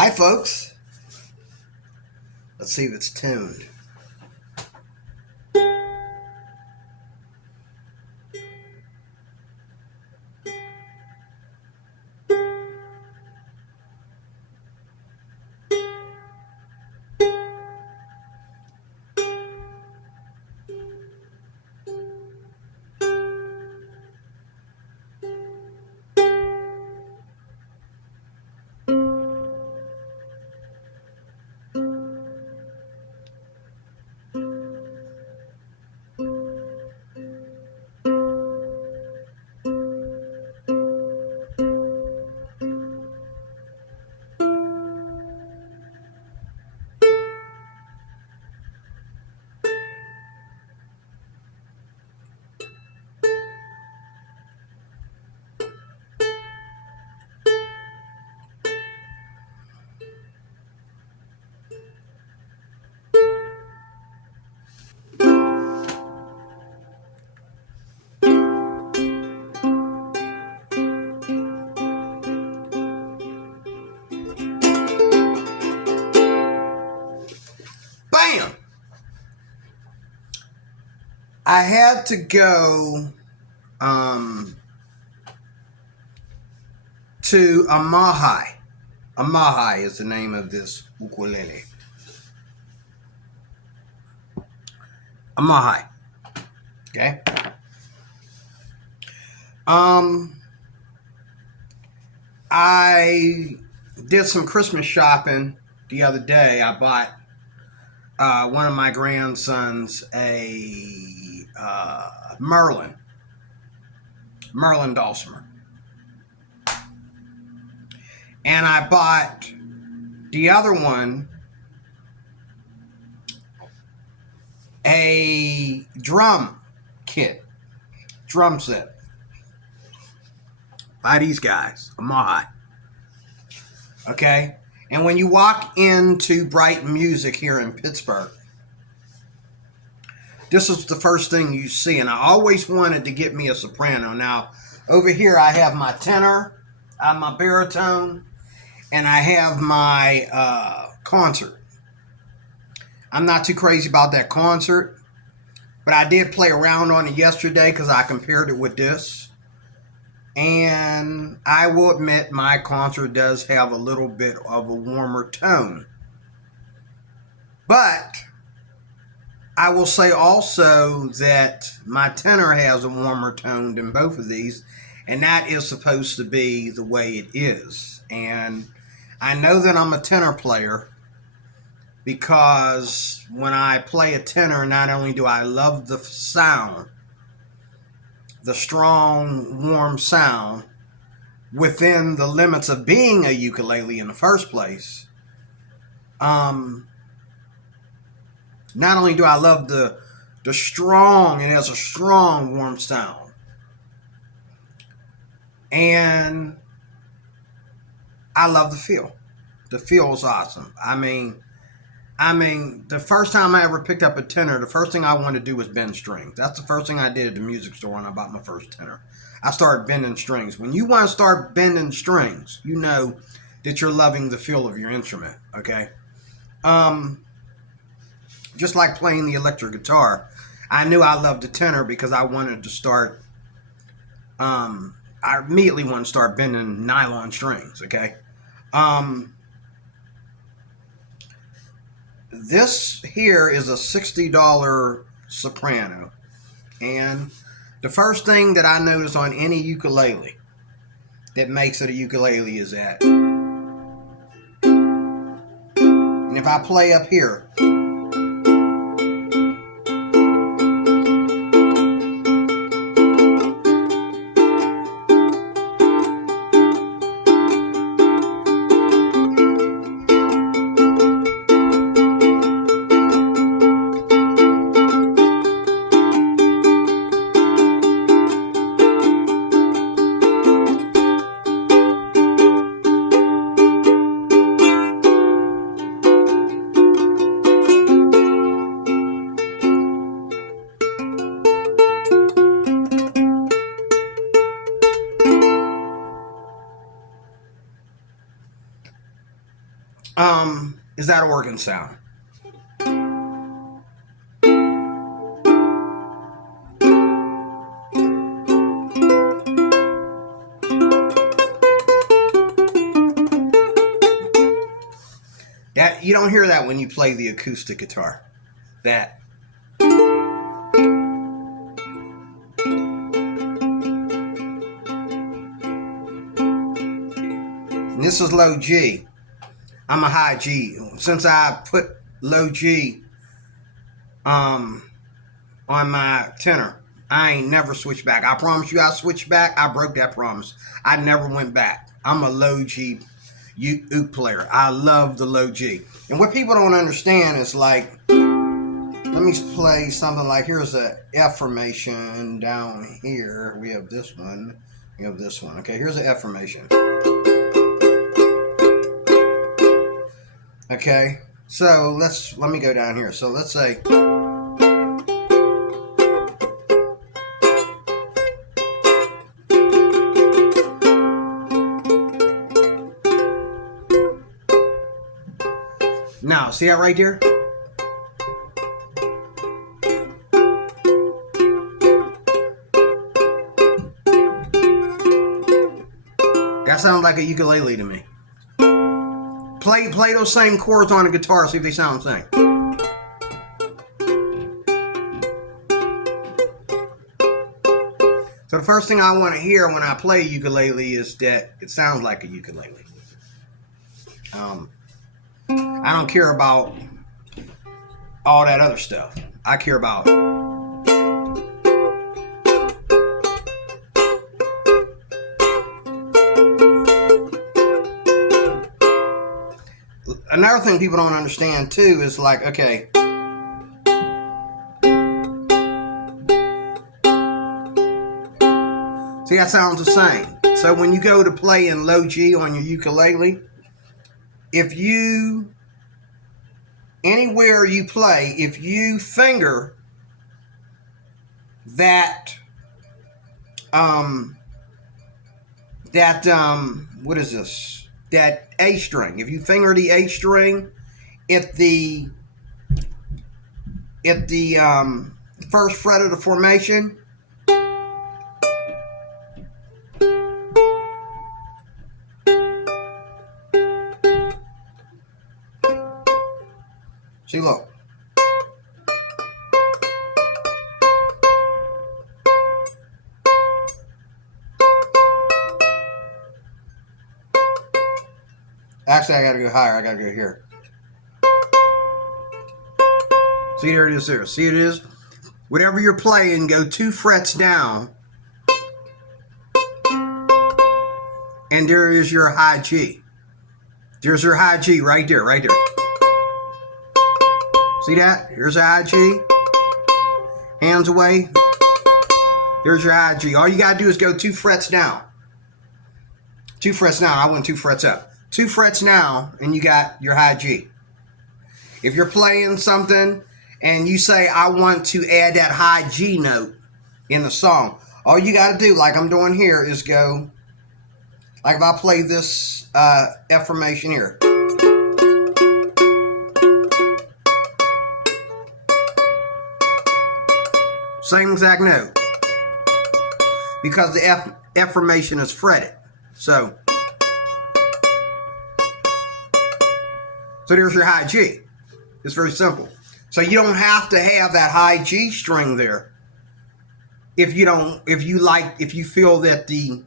Hi, folks. Let's see if it's tuned. Bam! I had to go to Amahi. Amahi is the name of this ukulele. Amahi. Okay. I did some Christmas shopping the other day. I bought one of my grandsons a Merlin dulcimer. And I bought the other one a drum set by these guys, Amahi. Okay? And when you walk into Brighton Music here in Pittsburgh, this is the first thing you see. And I always wanted to get me a soprano. Now, over here I have my tenor, I have my baritone, and I have my concert. I'm not too crazy about that concert, but I did play around on it yesterday because I compared it with this. And I will admit my concert does have a little bit of a warmer tone. But I will say also that my tenor has a warmer tone than both of these, and that is supposed to be the way it is. And I know that I'm a tenor player because when I play a tenor, not only do I love the sound, the strong, warm sound within the limits of being a ukulele in the first place, not only do I love the strong, it has a strong, warm sound. And I love the feel. The feel is awesome. I mean, the first time I ever picked up a tenor, the first thing I wanted to do was bend strings. That's the first thing I did at the music store when I bought my first tenor. I started bending strings. When you want to start bending strings, you know that you're loving the feel of your instrument, okay? Just like playing the electric guitar, I knew I loved the tenor because I wanted to start, I immediately wanted to start bending nylon strings, okay? This here is a $60 soprano, and the first thing that I notice on any ukulele that makes it a ukulele is that. And if I play up here, is that organ sound. That you don't hear that when you play the acoustic guitar. That. And this is low G. I'm a high G. Since I put low G on my tenor, I ain't never switched back. I promise you I switched back. I broke that promise. I never went back. I'm a low G uke player. I love the low G. And what people don't understand is like, let me play something like, here's a F formation down here. We have this one. We have this one. Okay, here's an F formation. Okay, so let me go down here. So let's say, now see that right there? That sounds like a ukulele to me. Play those same chords on a guitar, see if they sound the same. So the first thing I want to hear when I play ukulele is that it sounds like a ukulele. I don't care about all that other stuff. I care about another thing people don't understand too is like, okay, see, that sounds the same. So when you go to play in low G on your ukulele, if you, anywhere you play, if you finger that, what is this? That A string. If you finger the A string, if the first fret of the formation, see, look. Actually, I gotta go higher. I gotta go here. See, there it is there. See, it is? Whatever you're playing, go 2 frets down. And there is your high G. There's your high G right there, right there. See that? Here's a high G. Hands away. There's your high G. All you gotta do is go 2 frets down. 2 frets down. I went 2 frets up. 2 frets down, and you got your high G. If you're playing something and you say, I want to add that high G note in the song, all you got to do, like I'm doing here, is go, like if I play this F formation here. Same exact note. Because the F formation is fretted. So there's your high G. It's very simple. So you don't have to have that high G string there. If you feel that the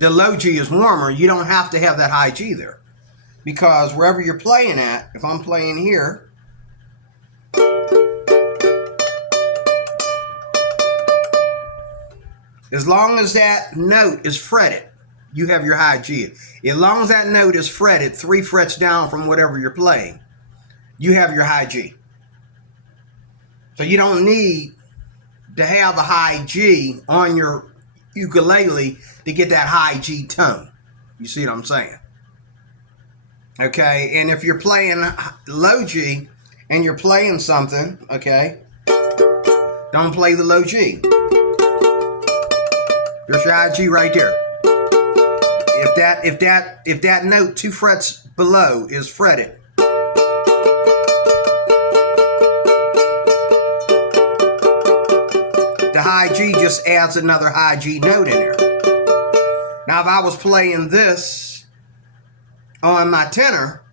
low G is warmer, you don't have to have that high G there. Because wherever you're playing at, if I'm playing here, as long as that note is fretted, you have your high G. As long as that note is fretted 3 frets down from whatever you're playing, you have your high G. So you don't need to have a high G on your ukulele to get that high G tone. You see what I'm saying? Okay, and if you're playing low G and you're playing something, okay, Don't play the low G. There's your high G right there. If that note 2 frets below is fretted, the high G just adds another high G note in there. Now, if I was playing this on my tenor,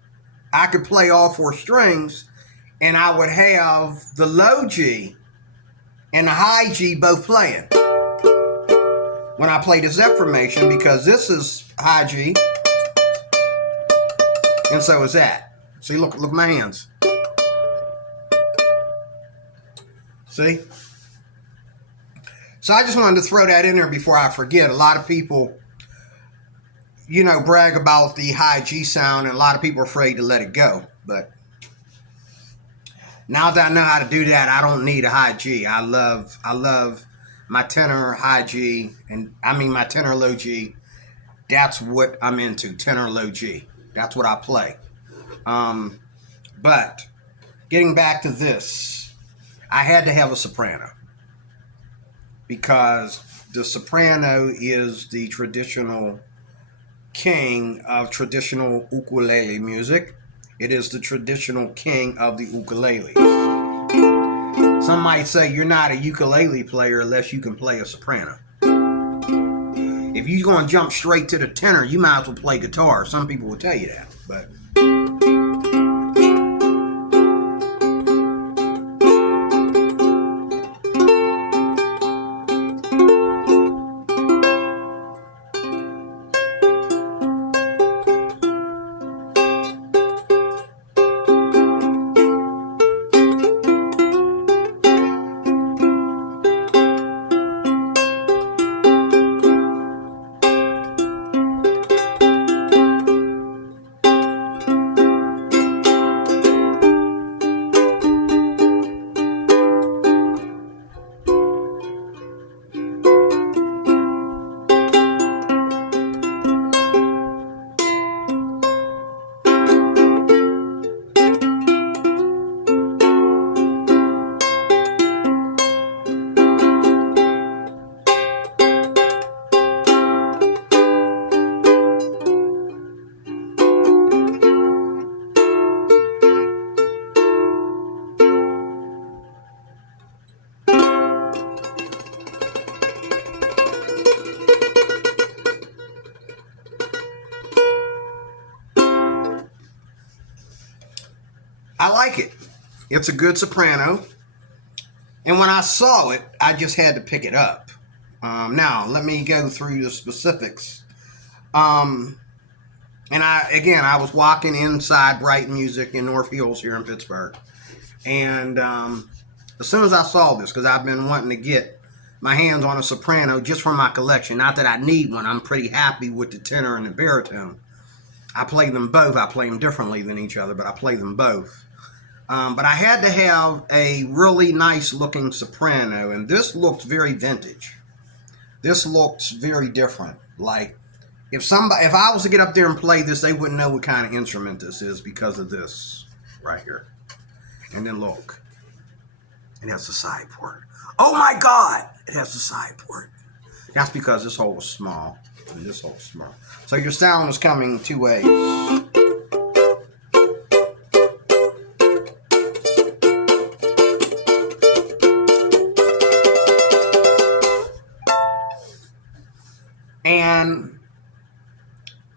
I could play all 4 strings, and I would have the low G and the high G both playing when I play this F formation, because this is high G, and so is that. See, look at my hands. See? So I just wanted to throw that in there before I forget. A lot of people, you know, brag about the high G sound, and a lot of people are afraid to let it go. But now that I know how to do that, I don't need a high G. I love my tenor high G, and I mean my tenor low G. That's what I'm into, tenor low G. That's what I play. But getting back to this, I had to have a soprano, because the soprano is the traditional king of traditional ukulele music. It is the traditional king of the ukulele. Some might say you're not a ukulele player unless you can play a soprano. If you're going to jump straight to the tenor, you might as well play guitar. Some people will tell you that, but I like it. It's a good soprano. And when I saw it, I just had to pick it up. Now, let me go through the specifics. And I was walking inside Bright Music in North Hills here in Pittsburgh. And as soon as I saw this, because I've been wanting to get my hands on a soprano just for my collection. Not that I need one. I'm pretty happy with the tenor and the baritone. I play them both. I play them differently than each other, but I play them both. But I had to have a really nice looking soprano, and this looks very vintage. This looks very different. Like if I was to get up there and play this, they wouldn't know what kind of instrument this is because of this right here. And then look, it has a side port. Oh my God, it has a side port. That's because this hole is small and this hole is small. So your sound is coming 2 ways. And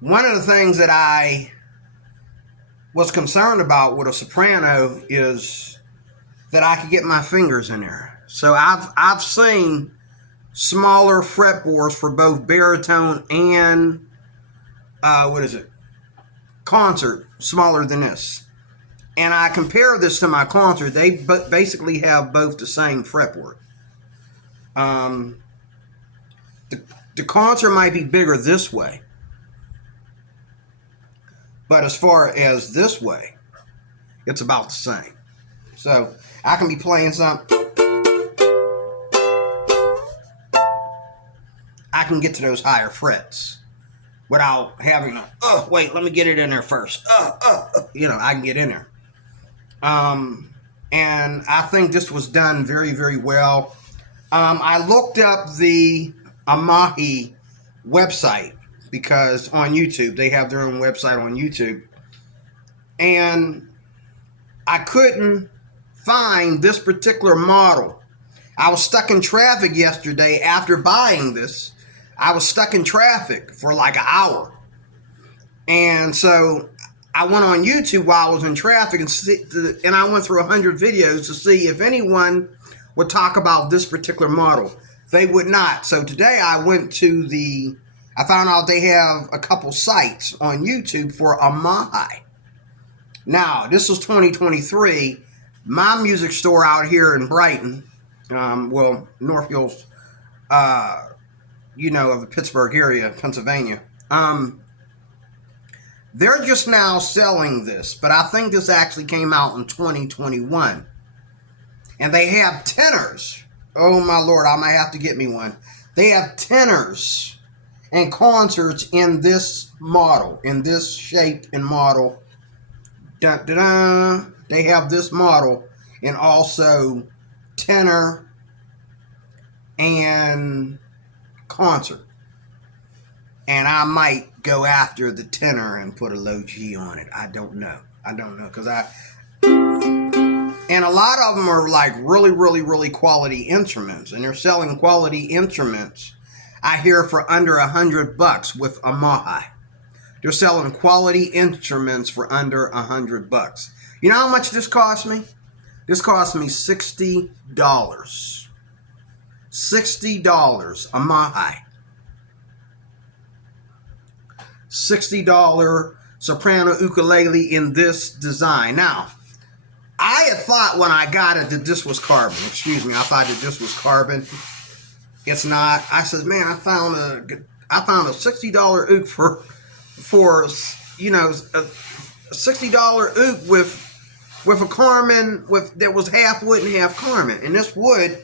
one of the things that I was concerned about with a soprano is that I could get my fingers in there. So I've seen smaller fretboards for both baritone and concert, smaller than this. And I compare this to my concert. They basically have both the same fretboard. The concert might be bigger this way, but as far as this way, it's about the same. So I can be playing something. I can get to those higher frets without having to, wait, let me get it in there first. I can get in there. And and I think this was done very, very well. I looked up the Amahi website because on YouTube, they have their own website on YouTube, and I couldn't find this particular model. I was stuck in traffic yesterday after buying this. I was stuck in traffic for like an hour. And so I went on YouTube while I was in traffic and I went through 100 videos to see if anyone would talk about this particular model. They would not. So today I found out they have a couple sites on YouTube for Amahi. Now, this was 2023. My music store out here in Brighton, North Hills, of the Pittsburgh area, Pennsylvania. They're just now selling this, but I think this actually came out in 2021. And they have tenors. Oh my Lord, I might have to get me one. They have tenors and concerts in this model, in this shape and model. Dun, dun, dun. They have this model and also tenor and concert. And I might go after the tenor and put a low G on it. I don't know because and a lot of them are like really, really, really quality instruments, and they're selling quality instruments. I hear for under $100 with Amahi. They're selling quality instruments for under $100. You know how much this cost me? This cost me $60. $60 Amahi. $60 soprano ukulele in this design. Now, I had thought when I got it that this was carbon. Excuse me, I thought that this was carbon. It's not. I said, man, I found a $60 uke for a $60 uke with a Carmen that was half wood and half Carmen. And this wood,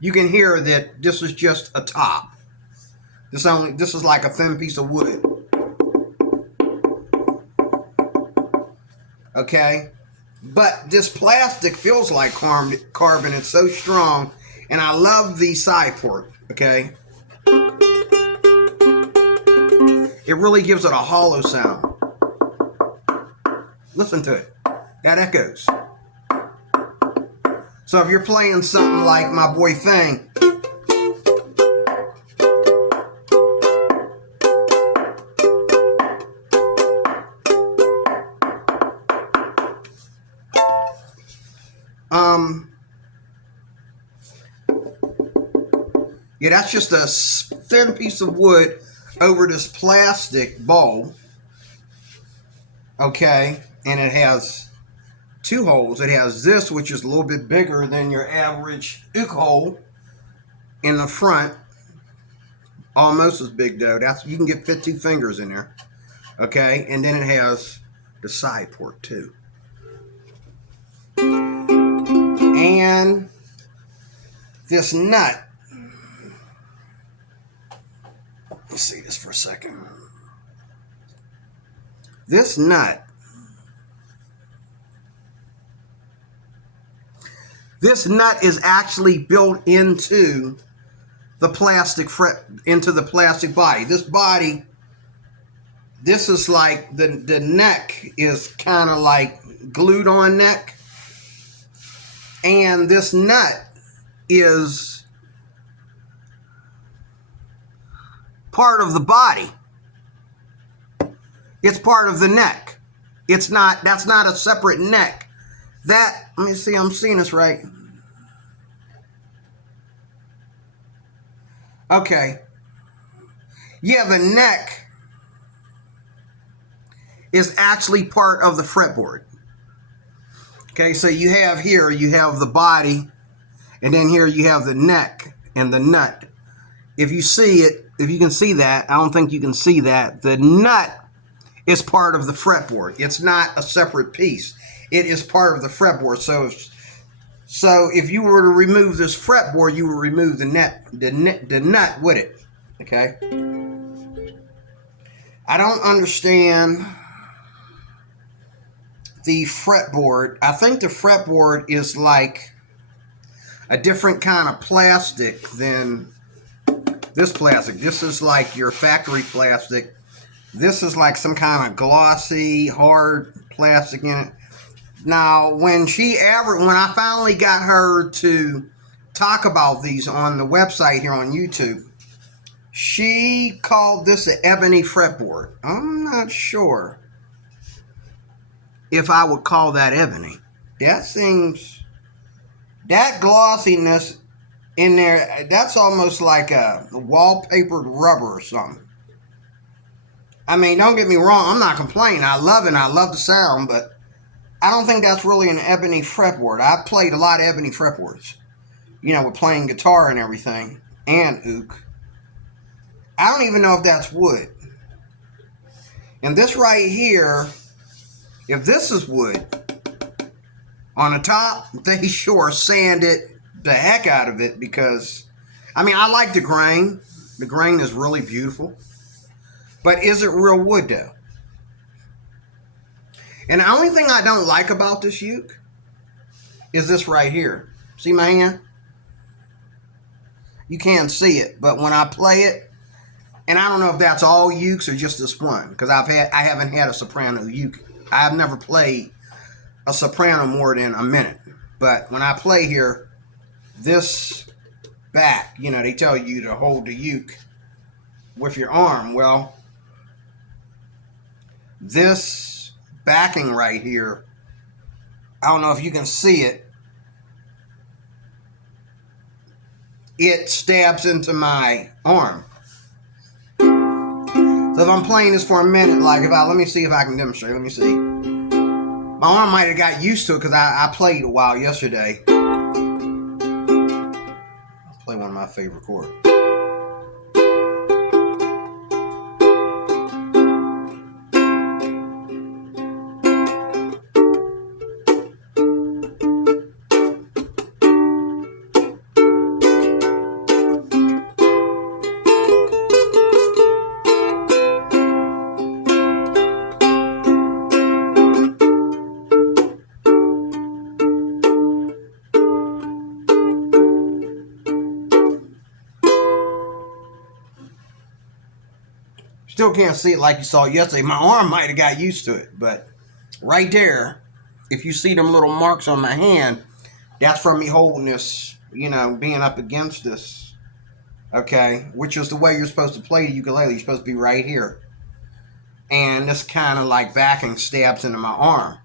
you can hear that this is just a top. This is like a thin piece of wood. Okay? But this plastic feels like carbon. It's so strong. And I love the side port. Okay? It really gives it a hollow sound. Listen to it. That echoes. So if you're playing something like my boy Thing, yeah, that's just a thin piece of wood over this plastic bowl. Okay, and it has two holes. It has this, which is a little bit bigger than your average uke hole in the front. Almost as big though. You can get 52 fingers in there. Okay, and then it has the side port too. And this nut. Let's see this for a second. This nut. This nut is actually built into the plastic body. This body, this is like the neck is kind of like glued on neck. And this nut is part of the body. It's part of the neck. That's not a separate neck. Let me see, I'm seeing this right. Okay. Yeah, the neck is actually part of the fretboard. Okay, so you have the body, and then here you have the neck and the nut. If you can see that, I don't think you can see that. The nut is part of the fretboard. It's not a separate piece. It is part of the fretboard. So if you were to remove this fretboard, you would remove the nut with it. Okay? I don't understand the fretboard. I think the fretboard is like a different kind of plastic than this plastic. This is like your factory plastic. This is like some kind of glossy, hard plastic in it. Now, when I finally got her to talk about these on the website here on YouTube, she called this an ebony fretboard. I'm not sure if I would call that ebony. That glossiness in there, that's almost like a wallpapered rubber or something. I mean, don't get me wrong, I'm not complaining. I love it, I love the sound, but I don't think that's really an ebony fretboard. I've played a lot of ebony fretboards, with playing guitar and everything, and uke. I don't even know if that's wood. And this right here, if this is wood, on the top, they sure sanded the heck out of it because, I like the grain. The grain is really beautiful. But is it real wood though? And the only thing I don't like about this uke is this right here. See my hand? You can't see it, but when I play it, and I don't know if that's all ukes or just this one, because I haven't had a soprano uke. I have never played a soprano more than a minute. But when I play here, this back, they tell you to hold the uke with your arm. Well, this backing right here, I don't know if you can see it. It stabs into my arm. So if I'm playing this for a minute, let me see if I can demonstrate. Let me see. My arm might have got used to it because I played a while yesterday. I'll play one of my favorite chords. Still can't see it like you saw yesterday. My arm might have got used to it, but right there, if you see them little marks on my hand, that's from me holding this, being up against this, okay, which is the way you're supposed to play the ukulele. You're supposed to be right here. And this kind of like backing stabs into my arm.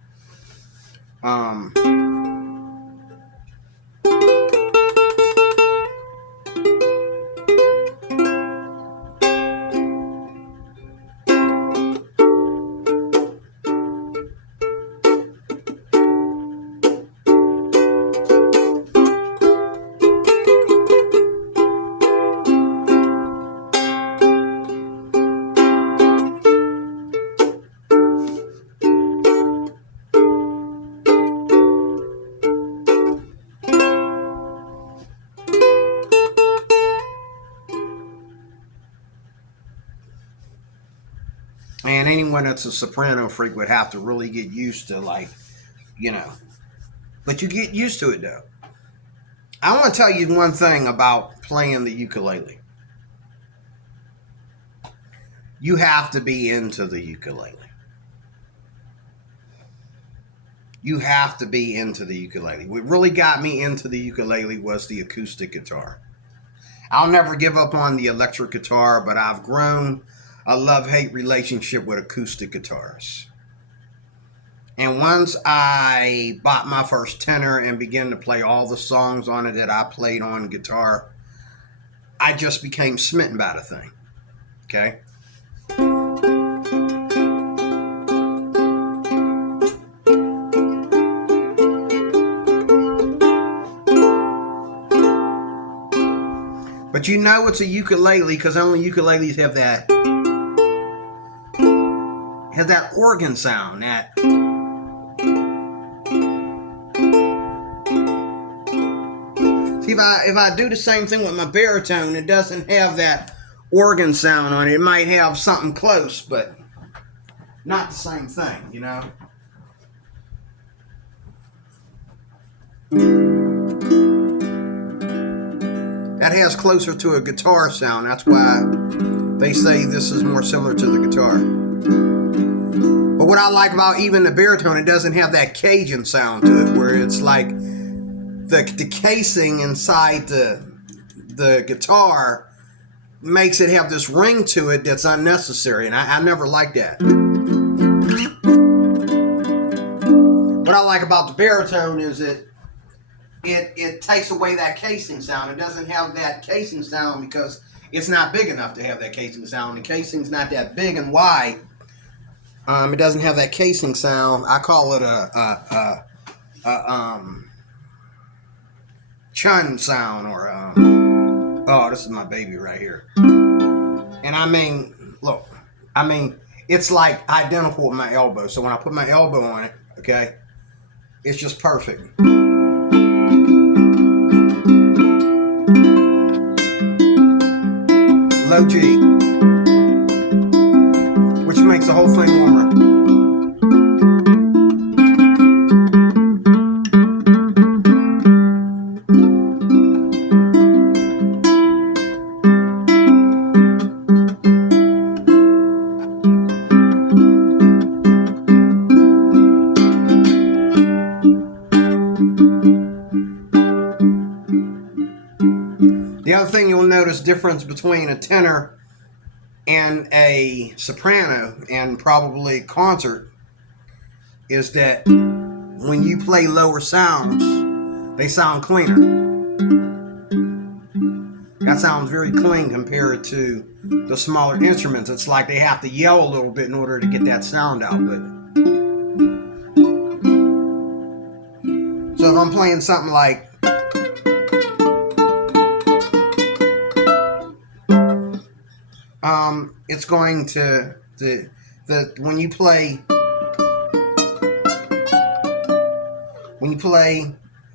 And anyone that's a soprano freak would have to really get used to, but you get used to it though. I want to tell you one thing about playing the ukulele. You have to be into the ukulele. You have to be into the ukulele. What really got me into the ukulele was the acoustic guitar. I'll never give up on the electric guitar, but I've grown a love-hate relationship with acoustic guitars. And once I bought my first tenor and began to play all the songs on it that I played on guitar, I just became smitten by the thing. Okay? But it's a ukulele because only ukuleles have that organ sound. See, if I do the same thing with my baritone, it doesn't have that organ sound on it. It might have something close, but not the same thing, that has closer to a guitar sound. That's why they say this is more similar to the guitar. But what I like about even the baritone, it doesn't have that Cajun sound to it, where it's like the casing inside the guitar makes it have this ring to it that's unnecessary, and I never liked that. What I like about the baritone is it takes away that casing sound. It doesn't have that casing sound because it's not big enough to have that casing sound. The casing's not that big and wide. It doesn't have that casing sound. I call it a chun sound, or oh, this is my baby right here. And I mean, look, it's like identical with my elbow. So when I put my elbow on it, okay, it's just perfect. Low G, which makes the whole thing warmer. The other thing you'll notice difference between a tenor and a soprano, and probably concert, is that when you play lower sounds, they sound cleaner. That sounds very clean compared to the smaller instruments. It's like they have to yell a little bit in order to get that sound out. But so if I'm playing something like it's going to when you play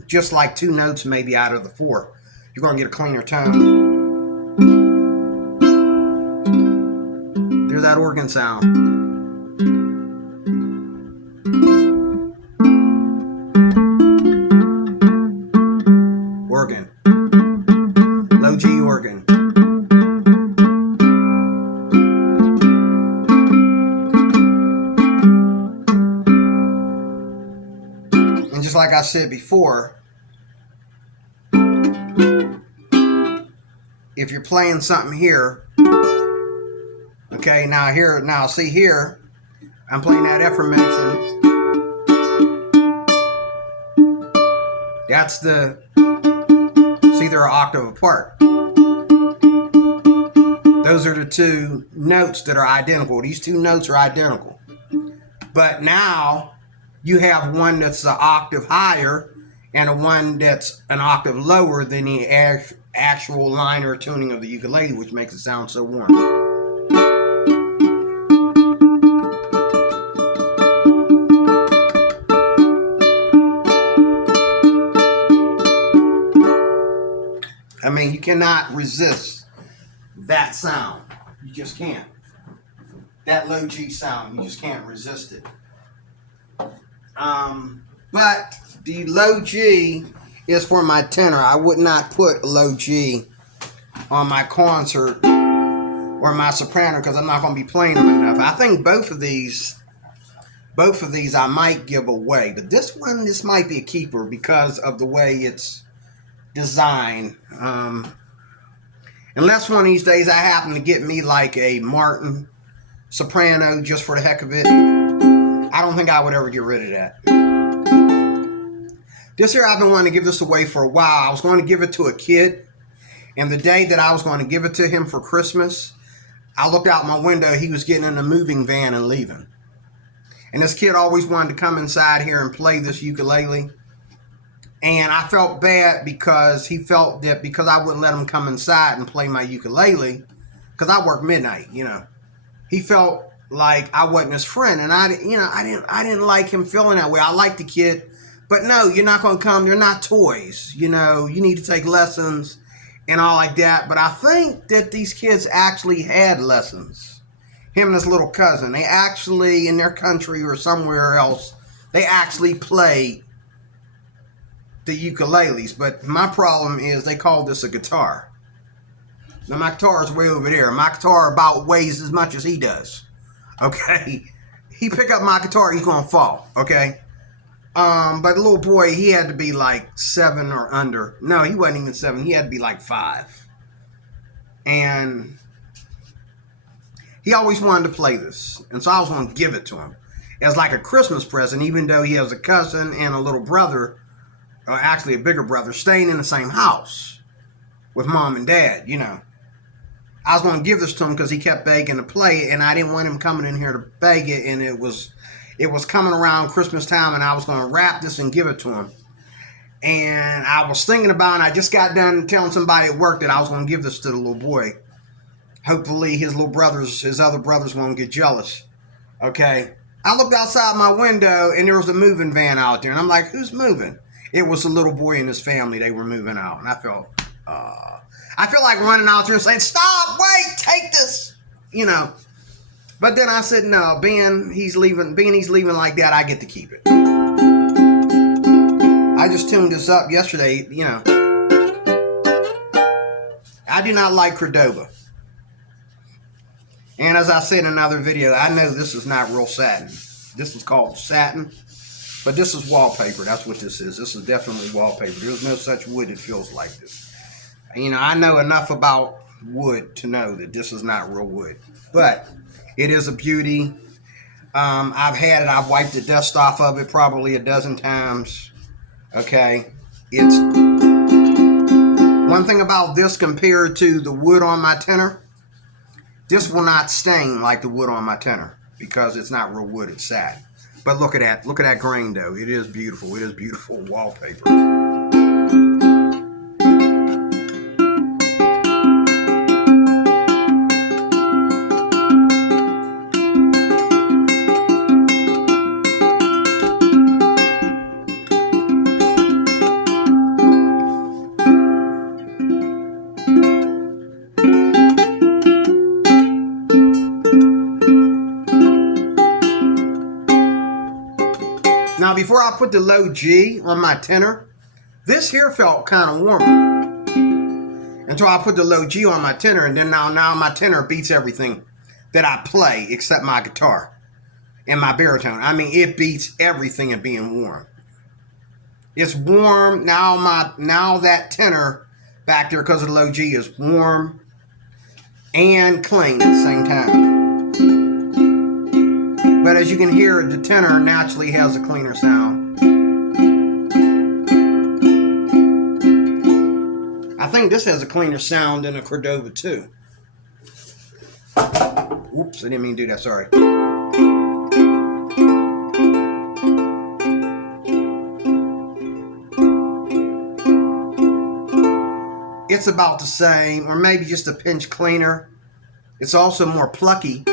just like two notes maybe out of the four, you're going to get a cleaner tone. There's that organ sound. Organ. Low G organ. And just like I said before, if you're playing something here, okay, now see here, I'm playing that aforementioned. That's see, they're an octave apart. Those are the two notes that are identical. These two notes are identical. But now you have one that's an octave higher and a one that's an octave lower than the actual line or tuning of the ukulele, which makes it sound so warm. I mean, you cannot resist that sound. You just can't. That low G sound, you just can't resist it. But the low G is for my tenor. I would not put a low G on my concert or my soprano because I'm not going to be playing them enough. I think both of these I might give away, but this might be a keeper because of the way it's designed. Unless one of these days I happen to get me like a Martin soprano just for the heck of it, I don't think I would ever get rid of that. This year I've been wanting to give this away for a while. I was going to give it to a kid, and the day that I was going to give it to him for Christmas, I looked out my window. He was getting in a moving van and leaving. And this kid always wanted to come inside here and play this ukulele. And I felt bad because he felt that because I wouldn't let him come inside and play my ukulele, because I work midnight, he felt like I wasn't his friend, and I didn't like him feeling that way. I liked the kid, but no, you're not going to come. They're not toys, you need to take lessons and all like that. But I think that these kids actually had lessons. Him and his little cousin, they actually, in their country or somewhere else, they actually played the ukuleles. But my problem is they call this a guitar. Now my guitar is way over there. My guitar about weighs as much as he does. Okay? He pick up my guitar, he's gonna fall. Okay? But the little boy, he had to be like 7 or under. No, he wasn't even 7. He had to be like 5. And he always wanted to play this. And so I was going to give it to him as like a Christmas present, even though he has a cousin and a little brother, or actually a bigger brother, staying in the same house with mom and dad, you know. I was going to give this to him because he kept begging to play it, and I didn't want him coming in here to beg it, and it was coming around Christmas time, and I was going to wrap this and give it to him. And I was thinking about it, I just got done telling somebody at work that I was going to give this to the little boy. Hopefully his little brothers, his other brothers won't get jealous. Okay? I looked outside my window, and there was a moving van out there, and I'm like, who's moving? It was a little boy and his family. They were moving out, and I felt like running out there and saying, stop, wait, take this, you know. But then I said, no, being he's leaving like that, I get to keep it. I just tuned this up yesterday, you know. I do not like Cordoba. And as I said in another video, I know this is not real satin. This is called satin. But this is wallpaper. That's what this is. This is definitely wallpaper. There's no such wood that feels like this. You know, I know enough about wood to know that this is not real wood. But it is a beauty. I've had it. I've wiped the dust off of it probably a dozen times. Okay. It's one thing about this compared to the wood on my tenor. This will not stain like the wood on my tenor because it's not real wood. It's satin. But look at that. Look at that grain, though. It is beautiful. It is beautiful wallpaper. Now, before I put the low G on my tenor, this here felt kind of warmer. Until I put the low G on my tenor, and then now my tenor beats everything that I play except my guitar and my baritone. I mean, it beats everything in being warm. It's warm. Now that tenor back there, because of the low G, is warm and clean at the same time. But as you can hear, the tenor naturally has a cleaner sound. I think this has a cleaner sound than a Cordoba too. Oops, I didn't mean to do that, sorry. It's about the same, or maybe just a pinch cleaner. It's also more plucky.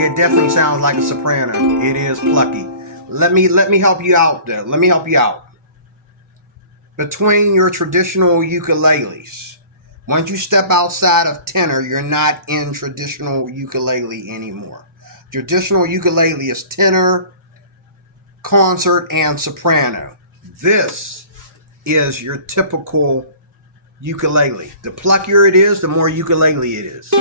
It definitely sounds like a soprano. It is plucky. Let me help you out though. Let me help you out. Between your traditional ukuleles, once you step outside of tenor, you're not in traditional ukulele anymore. Traditional ukulele is tenor, concert, and soprano. This is your typical ukulele. The pluckier it is, the more ukulele it is.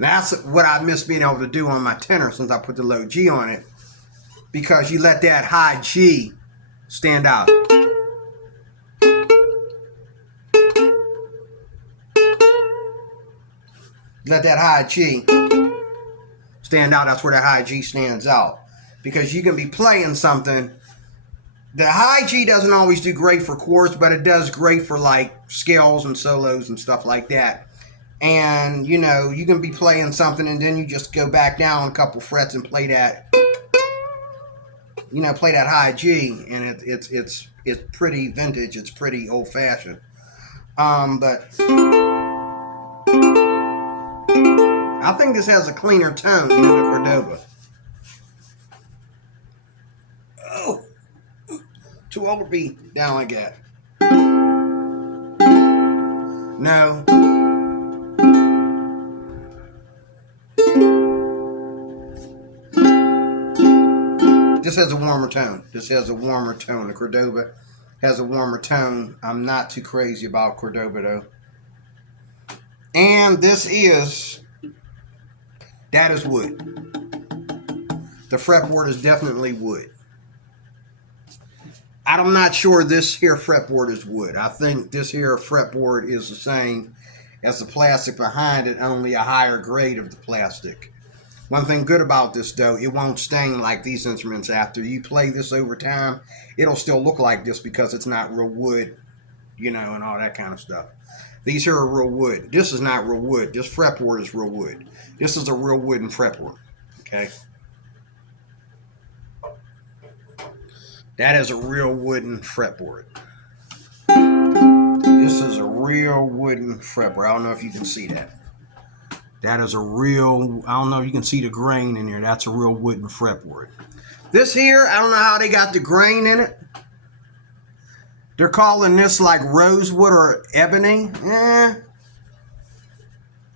That's what I miss being able to do on my tenor since I put the low G on it, because you let that high G stand out. Let that high G stand out. That's where the high G stands out, because you can be playing something. The high G doesn't always do great for chords, but it does great for like scales and solos and stuff like that. And, you know, you can be playing something and then you just go back down a couple frets and play that, you know, play that high G, and it's pretty vintage. It's pretty old fashioned. But I think this has a cleaner tone than a Cordoba. Too old to be down like that. No. This has a warmer tone. This has a warmer tone. The Cordoba has a warmer tone. I'm not too crazy about Cordoba though. And that is wood. The fretboard is definitely wood. I'm not sure this here fretboard is wood. I think this here fretboard is the same as the plastic behind it, only a higher grade of the plastic. One thing good about this though, it won't stain like these instruments. After you play this over time, it'll still look like this because it's not real wood, you know, and all that kind of stuff. These here are real wood. This is not real wood. This fretboard is real wood. This is a real wooden fretboard. Okay. That is a real wooden fretboard. This is a real wooden fretboard. I don't know if you can see that. That is a real, I don't know if you can see the grain in there. That's a real wooden fretboard. This here, I don't know how they got the grain in it. They're calling this like rosewood or ebony.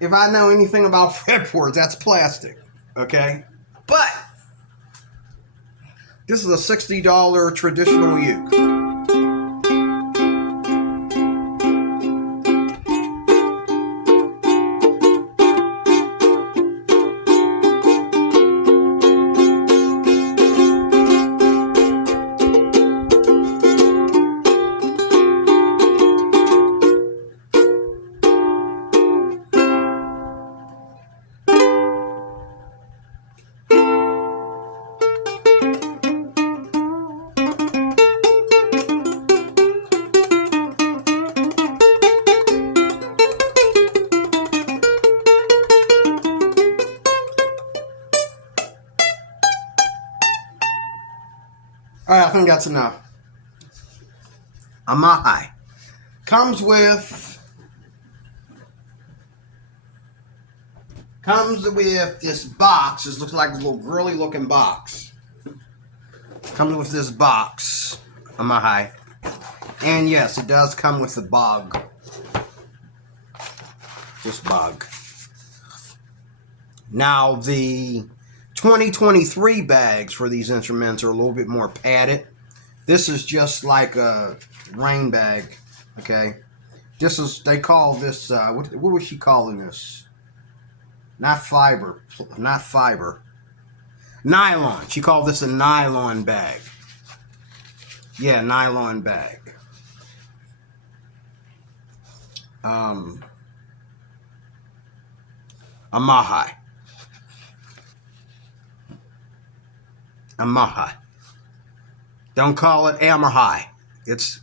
If I know anything about fretboards, that's plastic. Okay? But this is a $60 traditional uke. Alright, I think that's enough. Amahi comes with this box. This looks like a little girly looking box. Comes with this box, Amahi. And yes, it does come with the bog. This bog. Now the 2023 bags for these instruments are a little bit more padded. This is just like a rain bag, okay? This is, they call this, what was she calling this? Not fiber. Nylon. She called this a nylon bag. Yeah, nylon bag. Amahi. Amahi. Don't call it Amahi. It's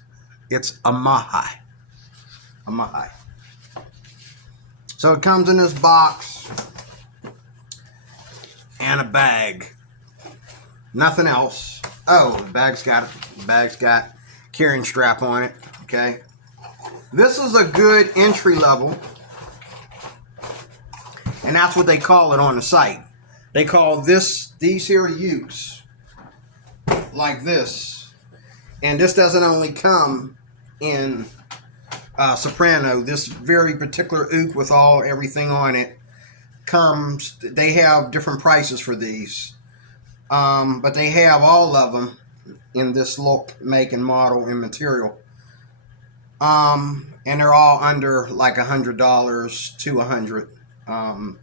Amahi. Amahi. So it comes in this box and a bag. Nothing else. Oh, the bag's got carrying strap on it. Okay. This is a good entry level, and that's what they call it on the site. They call these here ukes like this, and this doesn't only come in soprano. This very particular uke with everything on it comes. They have different prices for these, but they have all of them in this look, make, and model and material. And they're all under like $100 to $100.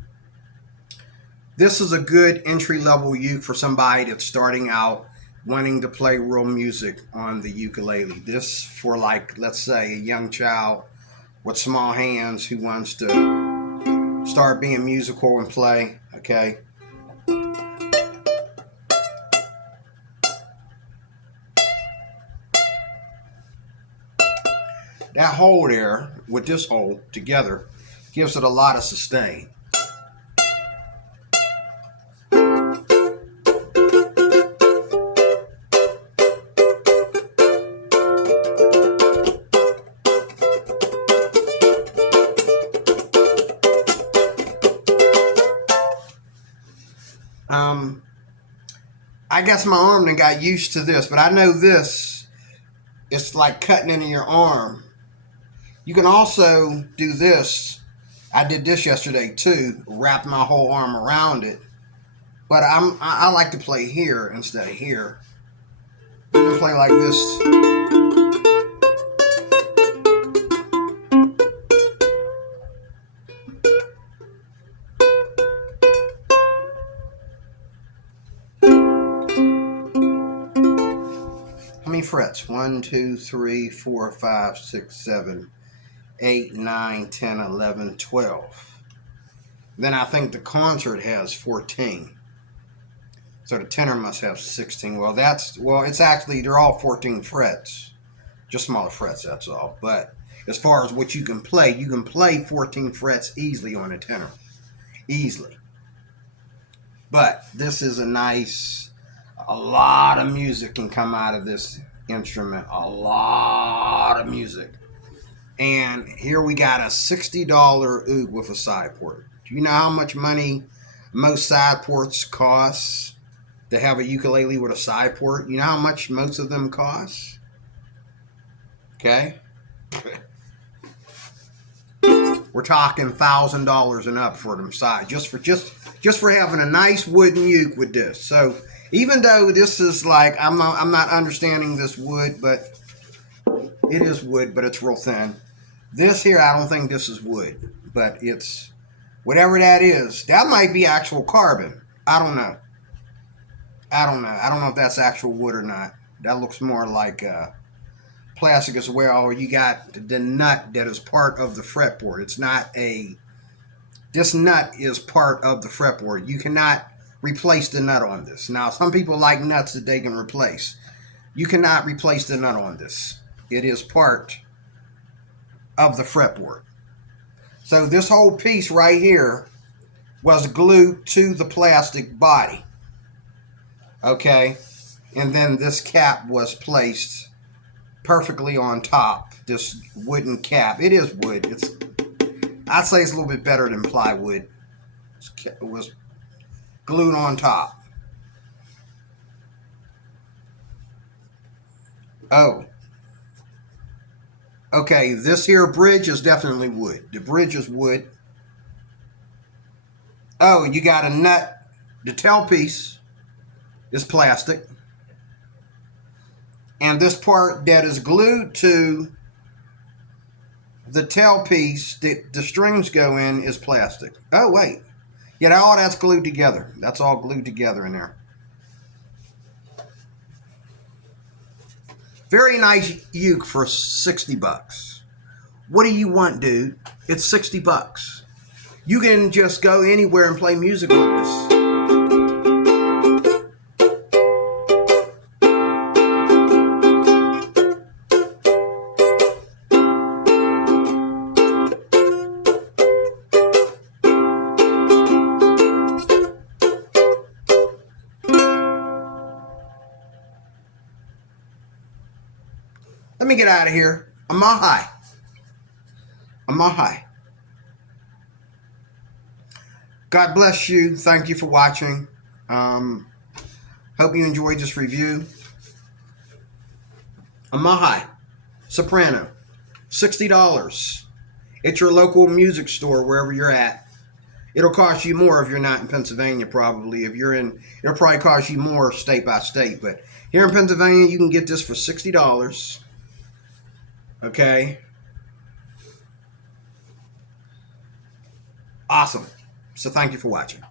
This is a good entry-level uke for somebody that's starting out wanting to play real music on the ukulele. This for, like, let's say a young child with small hands who wants to start being musical and play, okay? That hole there with this hole together gives it a lot of sustain. I guess my arm then got used to this, but I know this it's like cutting into your arm. You can also do this. I did this yesterday too, wrapped my whole arm around it. But I like to play here instead of here. You can play like this. How many frets? 1, 2, 3, 4, 5, 6, 7, 8, 9, 10, 11, 12. Then I think the concert has 14. So the tenor must have 16. Well, it's actually, they're all 14 frets. Just smaller frets, that's all. But as far as what you can play 14 frets easily on a tenor. Easily. But this is a lot of music can come out of this instrument. A lot of music. And here we got a $60 Uke with a side port. Do you know how much money most side ports cost to have a ukulele with a side port? You know how much most of them cost? Okay? We're talking $1,000 and up for them side, just for having a nice wooden uke with this. So even though this is like, I'm not understanding this wood, but it is wood, but it's real thin. This here, I don't think this is wood, but it's whatever that is. That might be actual carbon. I don't know. I don't know if that's actual wood or not. That looks more like plastic as well, or you got the nut that is part of the fretboard. It's not this nut is part of the fretboard. You cannot replace the nut on this. Now, some people like nuts that they can replace. You cannot replace the nut on this. It is part of the fretboard. So this whole piece right here was glued to the plastic body. Okay? And then this cap was placed perfectly on top, this wooden cap. It is wood. I'd say it's a little bit better than plywood. It was glued on top. Oh. Okay, this here bridge is definitely wood. The bridge is wood. Oh, you got a nut. The tailpiece is plastic. And this part that is glued to the tailpiece that the strings go in is plastic. Oh, wait. Yeah, all that's glued together. That's all glued together in there. Very nice uke for $60. What do you want, dude? It's $60. You can just go anywhere and play music on this. Let me get out of here. Amahi. Amahi. God bless you. Thank you for watching. Hope you enjoyed this review. Amahi Soprano. $60. At your local music store, wherever you're at. It'll cost you more if you're not in Pennsylvania, probably. If you're in, it'll probably cost you more state by state. But here in Pennsylvania, you can get this for $60. Okay. Awesome. So thank you for watching.